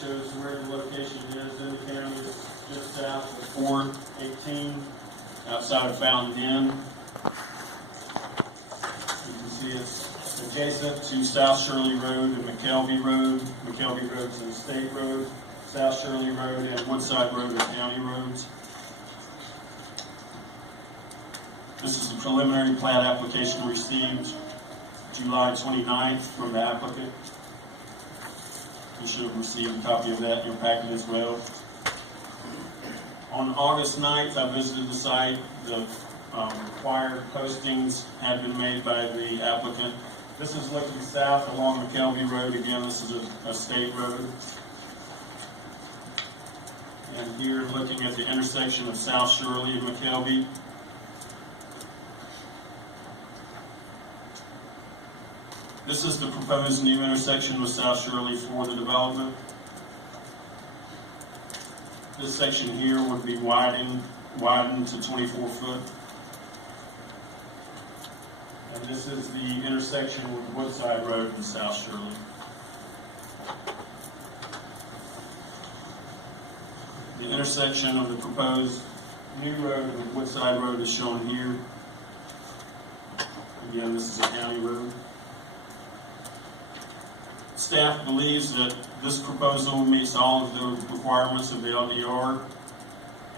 shows where the location is in the county. It's just south of 418, outside of Fountain Inn. You can see it's adjacent to South Shirley Road and McKelvey Road. McKelvey Road is a state road. South Shirley Road and Woodside Road are county roads. This is the preliminary plat application received July 29th from the applicant. You should have received a copy of that in your packet as well. On August 9th, I visited the site. The required postings have been made by the applicant. This is looking south along McKelvey Road. Again, this is a state road. And here, looking at the intersection of South Shirley and McKelvey. This is the proposed new intersection with South Shirley for the development. This section here would be widened to 24 foot. And this is the intersection with Woodside Road and South Shirley. The intersection of the proposed new road with Woodside Road is shown here. Again, this is a county road. Staff believes that this proposal meets all of the requirements of the LDR,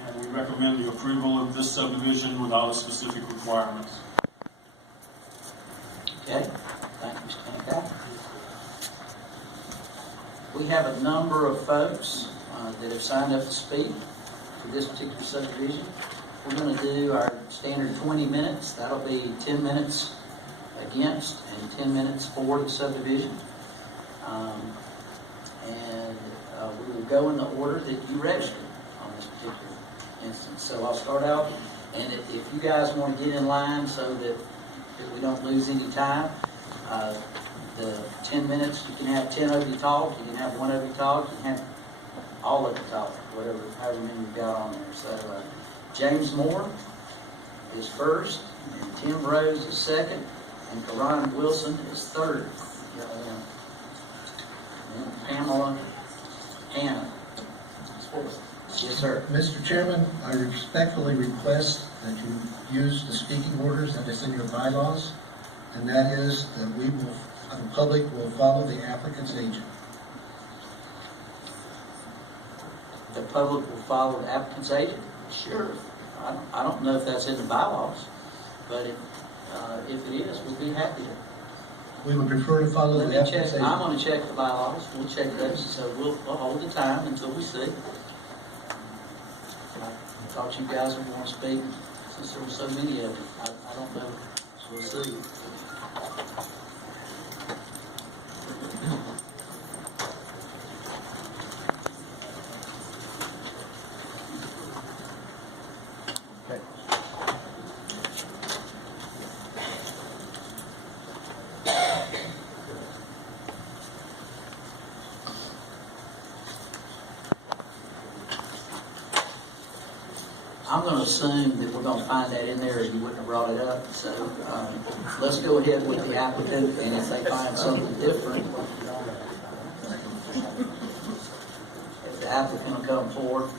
and we recommend the approval of this subdivision with all the specific requirements. Okay, thank you, Mr. Hancock. We have a number of folks that have signed up to speak for this particular subdivision. We're going to do our standard 20 minutes. That'll be 10 minutes against and 10 minutes for the subdivision. We will go in the order that you registered on this particular instance. So I'll start out, and if you guys want to get in line so that we don't lose any time, the 10 minutes, you can have 10 of you talk, you can have one of you talk, you can have all of you talk, however many you've got on there. So James Moore is first, and Tim Rose is second, and Karan Wilson is third. And Pamela Hanna is fourth. Yes, sir. Mr. Chairman, I respectfully request that you use the speaking orders that is in your bylaws, and that is that the public will follow the applicant's agent. The public will follow the applicant's agent? Sure. I don't know if that's in the bylaws, but if it is, we'll be happy to. We would prefer to follow the applicant's agent. I'm going to check the bylaws. We'll check those, so we'll hold the time until we see. I thought you guys would want to speak since there were so many of you. I don't know, so we'll see. I'm going to assume that we're going to find that in there or you wouldn't have brought it up. So let's go ahead with the applicant, and if they find something different, if the applicant will come forward,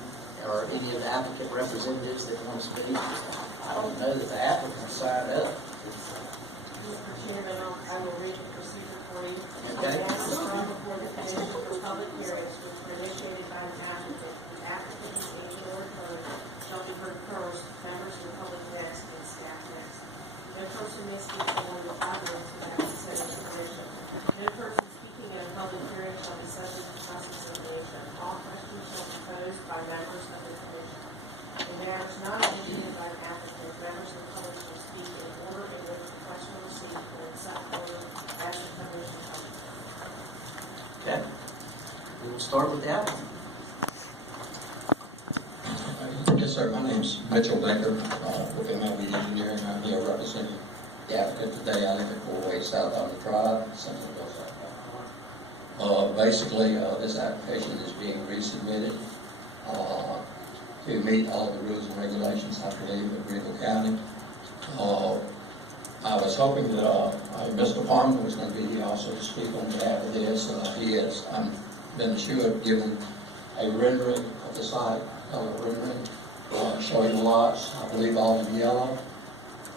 or any of the applicant representatives that want to speak. I don't know that the applicant signed up. Mr. Chairman, I will read the procedure for you. Okay. As before the commission for public hearings, which were initiated by the applicant's agent or opponent, shall be heard first, members of the public next, and staff next. No person may speak for more than 5 minutes without consent of the commission. No person speaking at a public hearing shall be subject to cross-examination. All questions shall be posed by members of the commission. In matters not initiated by an applicant, members of the public shall speak in order in which the question received and in such order as the commission shall. Okay. We will start with the applicant. Yes, sir. My name's Mitchell Baker with MLB Engineering. I'm here representing the applicant today. I live at 4 Ways South on the Drive, Centerville, South Carolina. Basically, this application is being resubmitted to meet all the rules and regulations, I believe, of Greenville County. I was hoping that Mr. Palmer was going to be here also to speak on behalf of this. He is. I'm been assured, given a rendering of the site, color rendering, showing the lots, I believe all in yellow,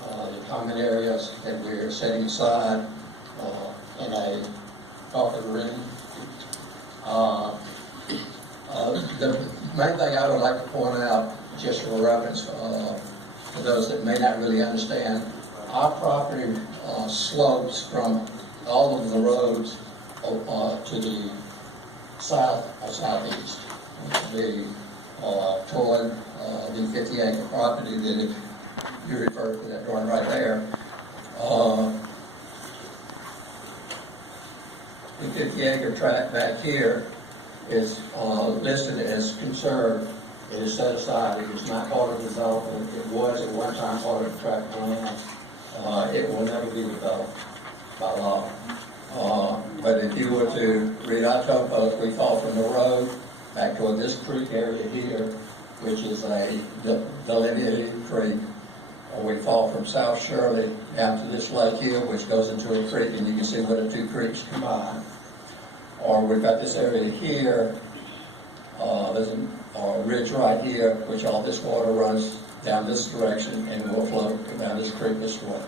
the common areas that we're setting aside in a carpet ring. The main thing I would like to point out, just for reference, for those that may not really understand, our property slopes from all of the roads to the south or southeast. The toward the 50-acre property that if you refer to that drawing right there, the 50-acre tract back here is listed as conserved. It is set aside. It is not part of the development. It was at one time part of the tract of land. It will never be developed by law. But if you were to read our topos, we fall from the road back toward this creek area here, which is a delineated creek. Or we fall from South Shirley down to this lake here, which goes into a creek, and you can see where the two creeks combine. Or we've got this area here, there's a ridge right here, which all this water runs down this direction and will flow down this creek this way.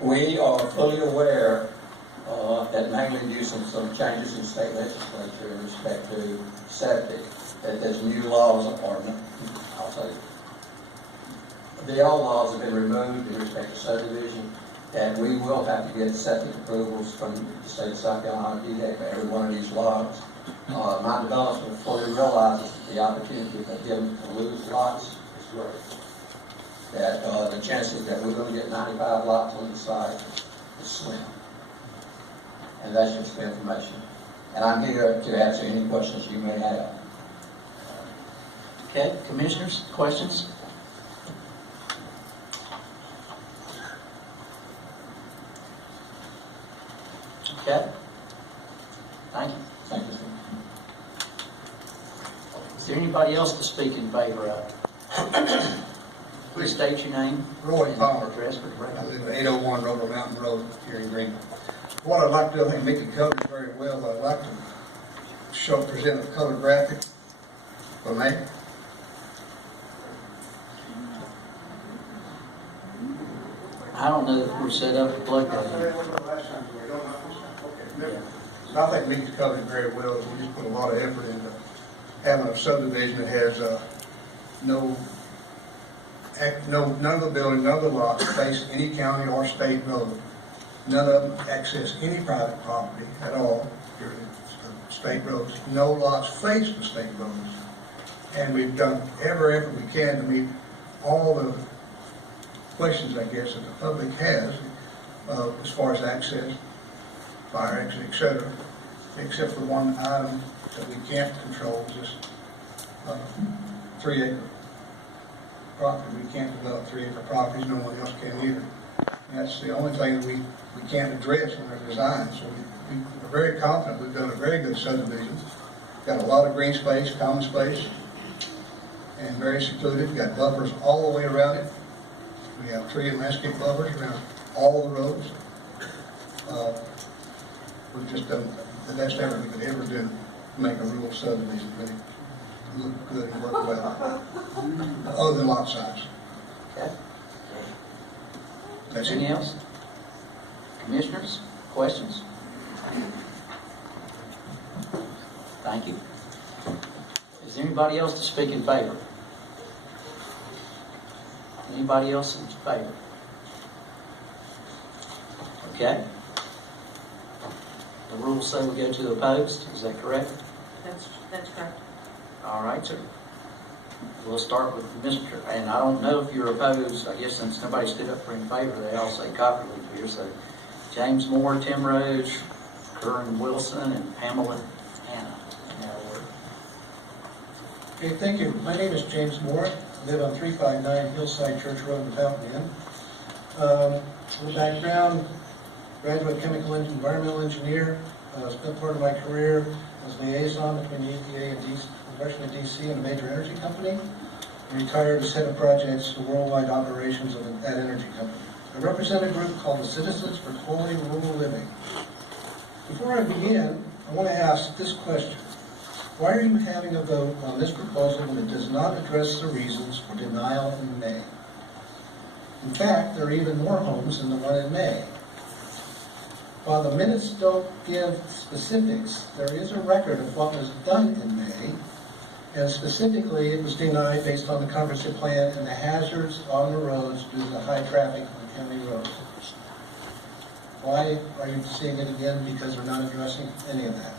We are fully aware that mainly due to some changes in state legislature in respect to septic, that there's new laws, I'll say, the old laws have been removed in respect to subdivision, that we will have to get septic approvals from the state of South Carolina for every one of these lots. My developer fully realizes that the opportunity for him to lose lots is great. That the chances that we're going to get 95 lots on the site is slim. And that's just the information. And I'm here to answer any questions you may have. Okay, commissioners, questions? Okay. Thank you. Thank you, sir. Is there anybody else to speak in favor of? Please state your name. Roy and Palmer. Address for the I record. live at 801 Rover Mountain Road here in Greenville. What I'd like to do, I think Mickey covered very well, but I'd like to present a color graphic for me. I don't know if we're set up to plug that in. So I think Mickey's covered it very well. We just put a lot of effort into having a subdivision that has none of the buildings, none of the lots face any county or state road. None of them access any private property at all during the state roads. No lots face the state roads. And we've done every effort we can to meet all the questions, I guess, that the public has as far as access, fire exit, etc., except for one item that we can't control, just 3-acre property. We can't develop 3-acre properties, no one else can either. And that's the only thing that we can't address in our design. So we're very confident we've done a very good subdivision. Got a lot of green space, common space, and very secluded. Got buffers all the way around it. We have tree and landscape buffers around all the roads. We've just done the best effort we could ever do to make a rural subdivision really look good and work well, other than lot size. Okay. That's Anything it. else? Commissioners, questions? Thank you. Is there anybody else to speak in favor? Anybody else in favor? Okay. The rules say we go to opposed, is that correct? That's correct. All right, sir. We'll start with Mr. And I don't know if you're opposed. I guess since nobody stood up for in favor, they all say Copperleaf here. So James Moore, Tim Rose, Curran Wilson, and Pamela Hanna. Okay, thank you. My name is James Moore. I live on 359 Hillside Church Road in Fountain Inn. My background, graduate chemical and environmental engineer. Spent part of my career as liaison between the EPA and Washington, D.C. and a major energy company. Retired as head of projects for worldwide operations of that energy company. I represent a group called the Citizens for Quality Rural Living. Before I begin, I want to ask this question. Why are you having a vote on this proposal when it does not address the reasons for denial in May? In fact, there are even more homes than the one in May. While the minutes don't give specifics, there is a record of what was done in May, and specifically it was denied based on the comprehensive plan and the hazards on the roads due to the high traffic on county roads. Why are you seeing it again? Because we're not addressing any of that.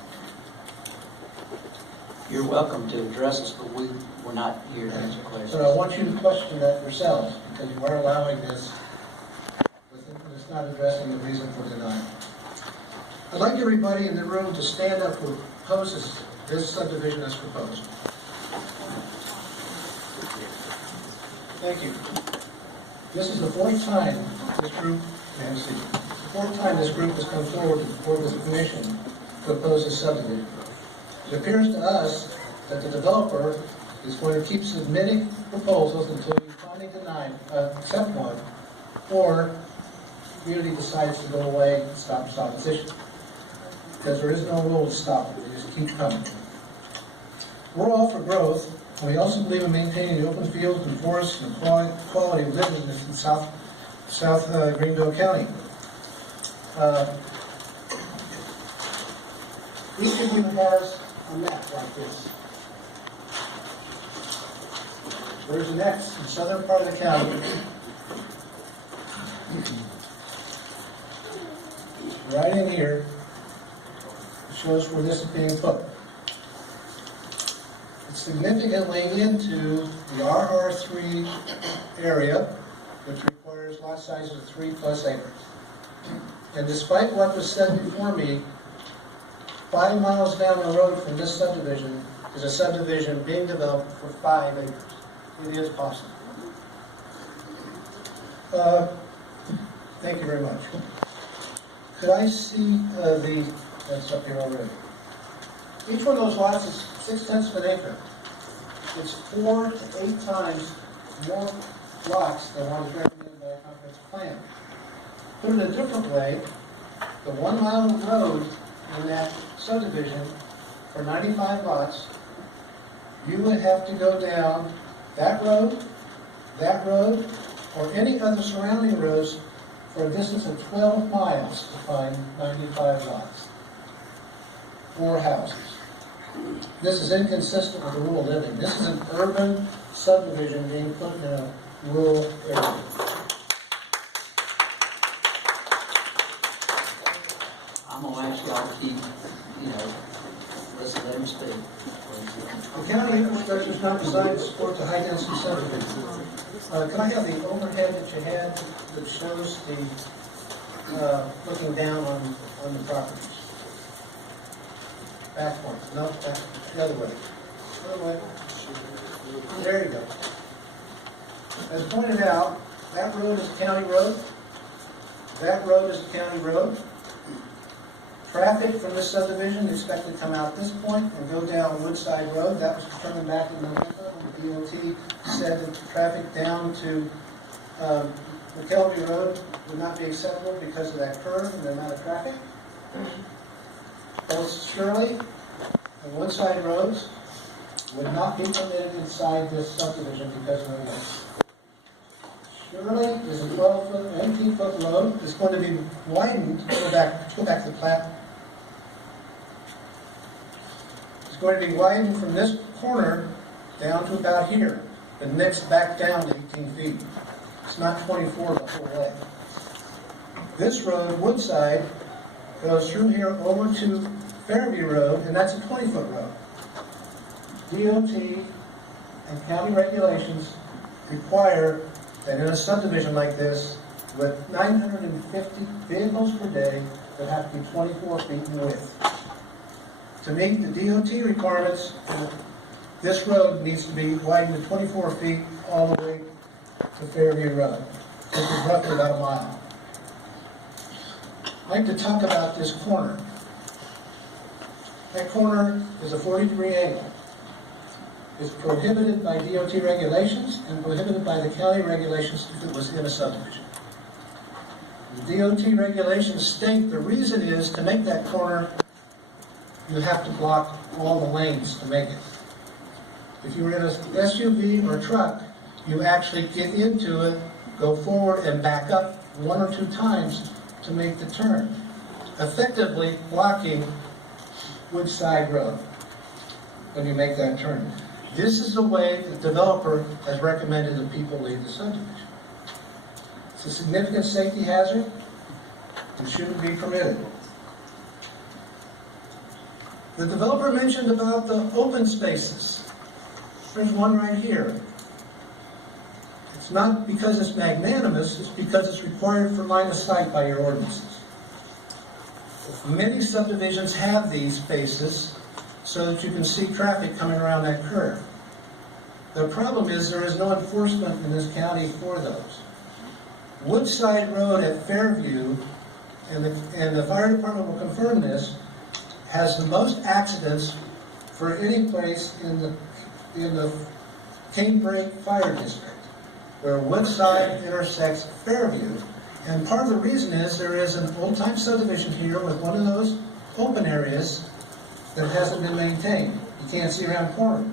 You're welcome to address us, but we're not here to answer questions. So I want you to question that yourselves, because you are allowing this, but it's not addressing the reason for denial. I'd like everybody in the room to stand up who opposes this subdivision as proposed. Thank you. This is the fourth time this group, this group has come forward before this commission to oppose this subdivision. It appears to us that the developer is going to keep submitting proposals until you finally accept one, or community decides to go away and stop its opposition. Because there is no rule to stop it, they just keep coming. We're all for growth, and we also believe in maintaining the open fields and forests and quality of living in South Greenville County. Each of you has a map like this. There's an X in the southern part of the county. Right in here, it shows where this is being put. It's significantly into the RR3 area, which requires lot sizes of 3+ acres. And despite what was said before me, 5 miles down the road from this subdivision is a subdivision being developed for 5 acres. It is possible. Thank you very much. Could I see that's up here already. Each one of those lots is 6/10 of an acre. It's 4 to 8 times more lots than what is recommended by a comprehensive plan. Put it a different way, the 1 mile road in that subdivision for 95 lots, you would have to go down that road, or any other surrounding roads for a distance of 12 miles to find 95 lots. 4 houses. This is inconsistent with the rural living. This is an urban subdivision being put in a rural area. I'm going to ask y'all to keep, listen to them speak. The county infrastructure is not designed to support the high-density subdivision. Can I have the overhead that you had that shows the looking down on the properties? Back one. No, back the other way. Other way. There you go. As pointed out, that road is a county road. That road is a county road. Traffic from this subdivision is expected to come out this point and go down Woodside Road. That was determined back in November when the DOT said that the traffic down to McKelvey Road would not be acceptable because of that curve and the amount of traffic. Both Shirley and Woodside Roads would not be permitted inside this subdivision because of the road. Shirley is a 12-foot, 18-foot road. It's going to be widened. Go back to the plat. It's going to be widened from this corner down to about here, and mixed back down to 18 feet. It's not 24 the whole way. This road, Woodside, goes through here over to Fairview Road, and that's a 20-foot road. DOT and county regulations require that in a subdivision like this, with 950 vehicles per day, that have to be 24 feet in width. To meet the DOT requirements, this road needs to be widened to 24 feet all the way to Fairview Road, which is roughly about a mile. I'd like to talk about this corner. That corner is a 40-degree angle. It's prohibited by DOT regulations and prohibited by the county regulations if it was in a subdivision. 40 The DOT regulations state the reason is to make that corner, you have to block all the lanes to make it. If you were in an SUV or truck, you actually get into it, go forward and back up 1 or 2 times to make the turn, effectively blocking Woodside Road when you make that turn. This is the way the developer has recommended that people leave the subdivision. It's a significant safety hazard and shouldn't be permitted. The developer mentioned about the open spaces. There's one right here. It's not because it's magnanimous, it's because it's required for line of sight by your ordinances. Many subdivisions have these spaces so that you can see traffic coming around that curve. The problem is there is no enforcement in this county for those. Woodside Road at Fairview, and the fire department will confirm this, has the most accidents for any place in the Canebrake Fire District, where Woodside intersects Fairview. And part of the reason is there is an old-time subdivision here with one of those open areas that hasn't been maintained. You can't see around the corner.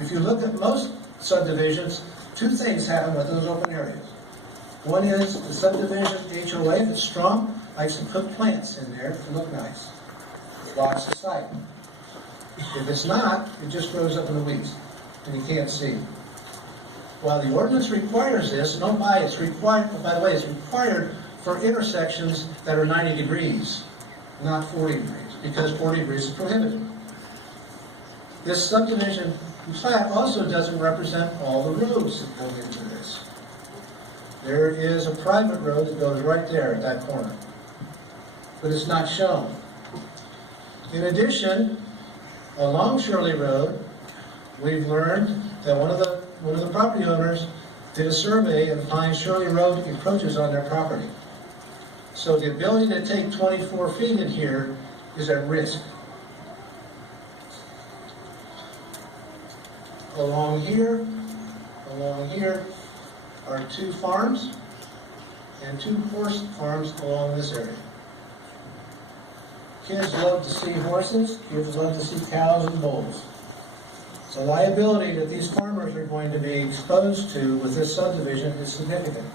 If you look at most subdivisions, 2 things happen with those open areas. One is the subdivision HOA, if it's strong, likes to put plants in there to look nice. It blocks the sight. If it's not, it just grows up in the weeds, and you can't see. While the ordinance requires this, don't buy it, it's required, by the way, it's required for intersections that are 90 degrees, not 40 degrees, because 40 degrees is prohibited. This subdivision plat also doesn't represent all the roads that go into this. There is a private road that goes right there at that corner, but it's not shown. In addition, along Shirley Road, we've learned that one of the property owners did a survey and finds Shirley Road encroaches on their property. So the ability to take 24 feet in here is at risk. Along here are 2 farms and 2 horse farms along this area. Kids love to see horses, kids love to see cows and bulls. The liability that these farmers are going to be exposed to with this subdivision is significant.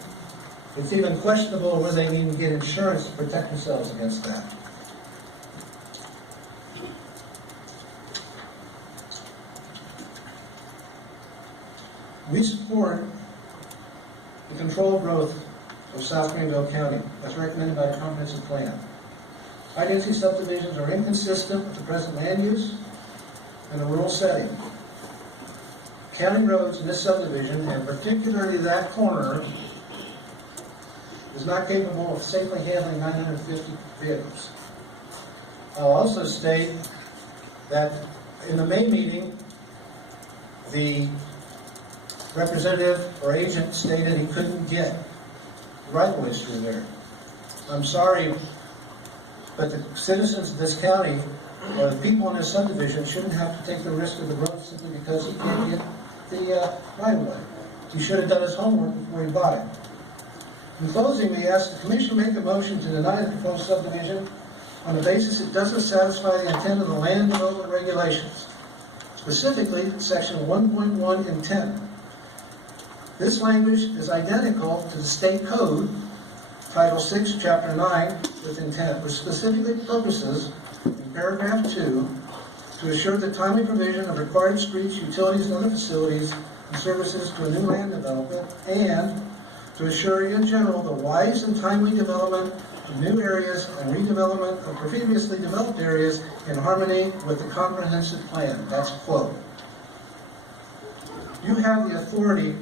It's even questionable whether they need to get insurance to protect themselves against that. We support the controlled growth of South Greenville County as recommended by the comprehensive plan. High-density subdivisions are inconsistent with the present land use and the rural setting. County roads in this subdivision, and particularly that corner, is not capable of safely handling 950 vehicles. I'll also state that in the May meeting, the representative or agent stated he couldn't get right-of-ways through there. I'm sorry, but the citizens of this county, or the people in this subdivision, shouldn't have to take the risk of the road simply because he can't get the right-of-way. He should have done his homework before he bought it. In closing, we ask the Commission to make a motion to deny the proposed subdivision on the basis it doesn't satisfy the intent of the land development regulations, specifically Section 1.1 intent. This language is identical to the state code, Title 6, Chapter 9, with intent, which specifically purposes, in paragraph 2, to assure the timely provision of required streets, utilities, and other facilities and services to a new land development, and to assure in general the wise and timely development of new areas and redevelopment of previously developed areas in harmony with the comprehensive plan. That's a quote. You have the authority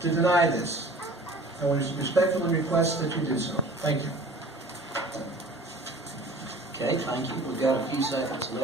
to deny this, and we respectfully request that you do so. Thank you. Okay, thank you. We've got a few seconds left.